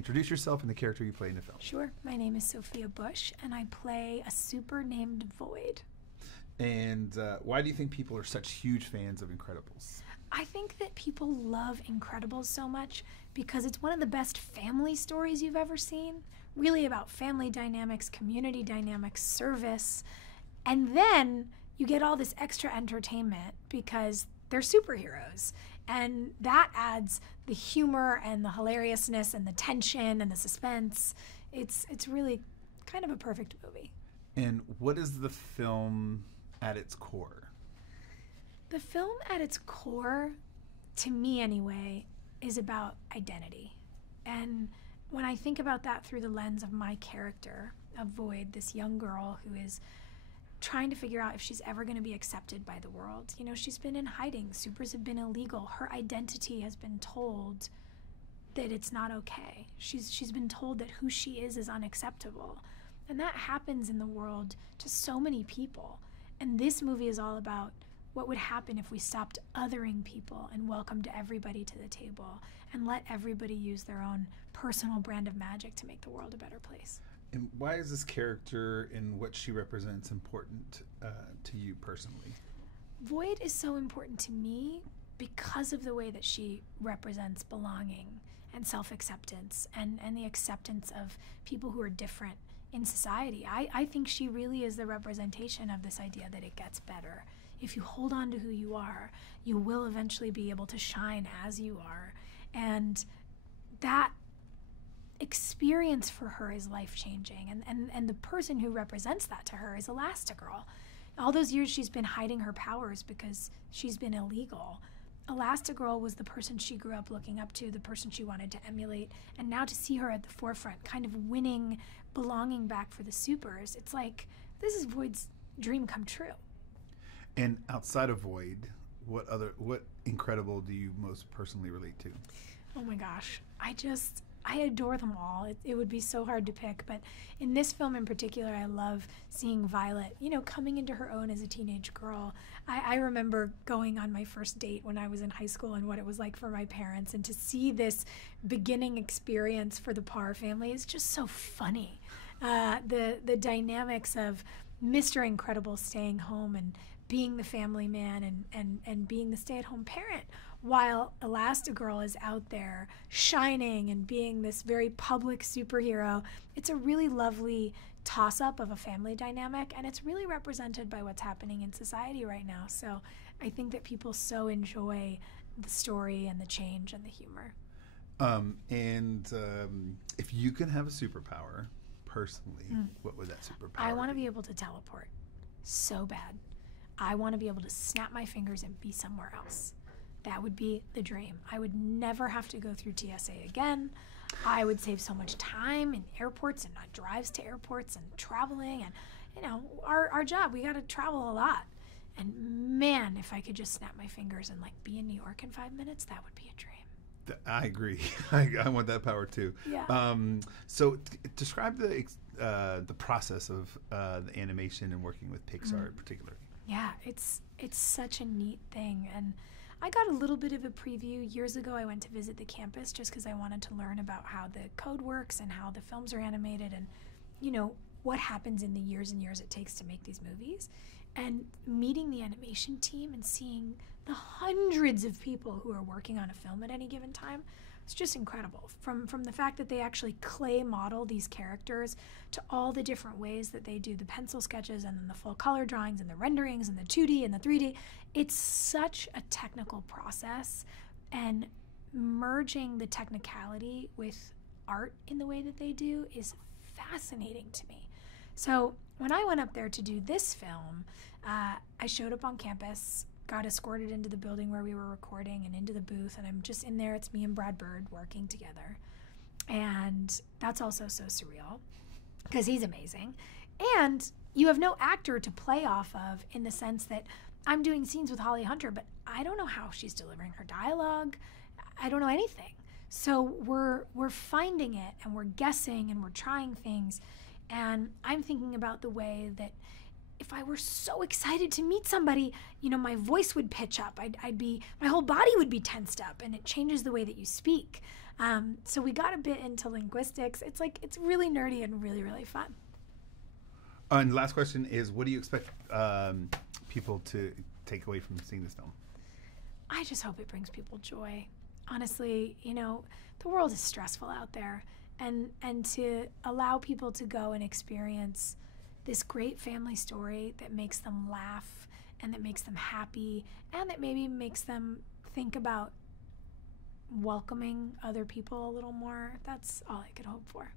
introduce yourself and the character you play in the film. Sure. My name is Sophia Bush, and I play a super named Void. And why do you think people are such huge fans of Incredibles? I think that people love Incredibles so much because it's one of the best family stories you've ever seen. Really about family dynamics, community dynamics, service. And then you get all this extra entertainment because they're superheroes. And that adds the humor and the hilariousness and the tension and the suspense. It's really kind of a perfect movie. And what is the film at its core? The film at its core, to me anyway, is about identity. And when I think about that through the lens of my character, of Void, this young girl who is trying to figure out if she's ever going to be accepted by the world. You know, she's been in hiding. Supers have been illegal. Her identity has been told that it's not okay. She's been told that who she is unacceptable. And that happens in the world to so many people. And this movie is all about what would happen if we stopped othering people and welcomed everybody to the table and let everybody use their own personal brand of magic to make the world a better place. And why is this character and what she represents important to you personally? Void is so important to me because of the way that she represents belonging and self-acceptance and the acceptance of people who are different in society. I think she really is the representation of this idea that it gets better. If you hold on to who you are, you will eventually be able to shine as you are. And that experience for her is life-changing. And the person who represents that to her is Elastigirl. All those years she's been hiding her powers because she's been illegal. Elastigirl was the person she grew up looking up to, the person she wanted to emulate. And now to see her at the forefront, kind of winning, belonging back for the supers, it's like, this is Void's dream come true. And outside of Void, what Incredible do you most personally relate to? Oh my gosh, I adore them all. It would be so hard to pick, but in this film in particular, I love seeing Violet, coming into her own as a teenage girl. I remember going on my first date when I was in high school and what it was like for my parents, and to see this beginning experience for the Parr family is just so funny. The dynamics of Mr. Incredible staying home and being the family man and being the stay-at-home parent, while Elastigirl is out there shining and being this very public superhero. It's a really lovely toss-up of a family dynamic, and it's really represented by what's happening in society right now. So I think that people so enjoy the story and the change and the humor. If you could have a superpower, personally, what would that superpower I want to be? be able to teleport so bad. I want to be able to snap my fingers and be somewhere else. That would be the dream. I would never have to go through TSA again. I would save so much time in airports and not drives to airports and traveling. And, our job, we got to travel a lot. And man, if I could just snap my fingers and be in New York in 5 minutes, that would be a dream. I agree. I want that power too. Yeah. So describe the process of the animation and working with Pixar particularly. Yeah, it's such a neat thing. And I got a little bit of a preview. Years ago, I went to visit the campus just because I wanted to learn about how the code works and how the films are animated and, what happens in the years and years it takes to make these movies. And meeting the animation team and seeing the hundreds of people who are working on a film at any given time, it's just incredible. From the fact that they actually clay model these characters to all the different ways that they do the pencil sketches and then the full color drawings and the renderings and the 2D and the 3D. It's such a technical process, and merging the technicality with art in the way that they do is fascinating to me. So when I went up there to do this film, I showed up on campus, got escorted into the building where we were recording and into the booth, and I'm just in there. It's me and Brad Bird working together. And that's also so surreal because he's amazing. And you have no actor to play off of in the sense that I'm doing scenes with Holly Hunter, but I don't know how she's delivering her dialogue. I don't know anything. So we're finding it, and we're guessing, and we're trying things. And I'm thinking about the way that if I were so excited to meet somebody, my voice would pitch up. My whole body would be tensed up, and it changes the way that you speak. So we got a bit into linguistics. It's really nerdy and really, really fun. And the last question is, what do you expect people to take away from seeing this film? I just hope it brings people joy. Honestly, the world is stressful out there. And to allow people to go and experience this great family story that makes them laugh and that makes them happy and that maybe makes them think about welcoming other people a little more, that's all I could hope for.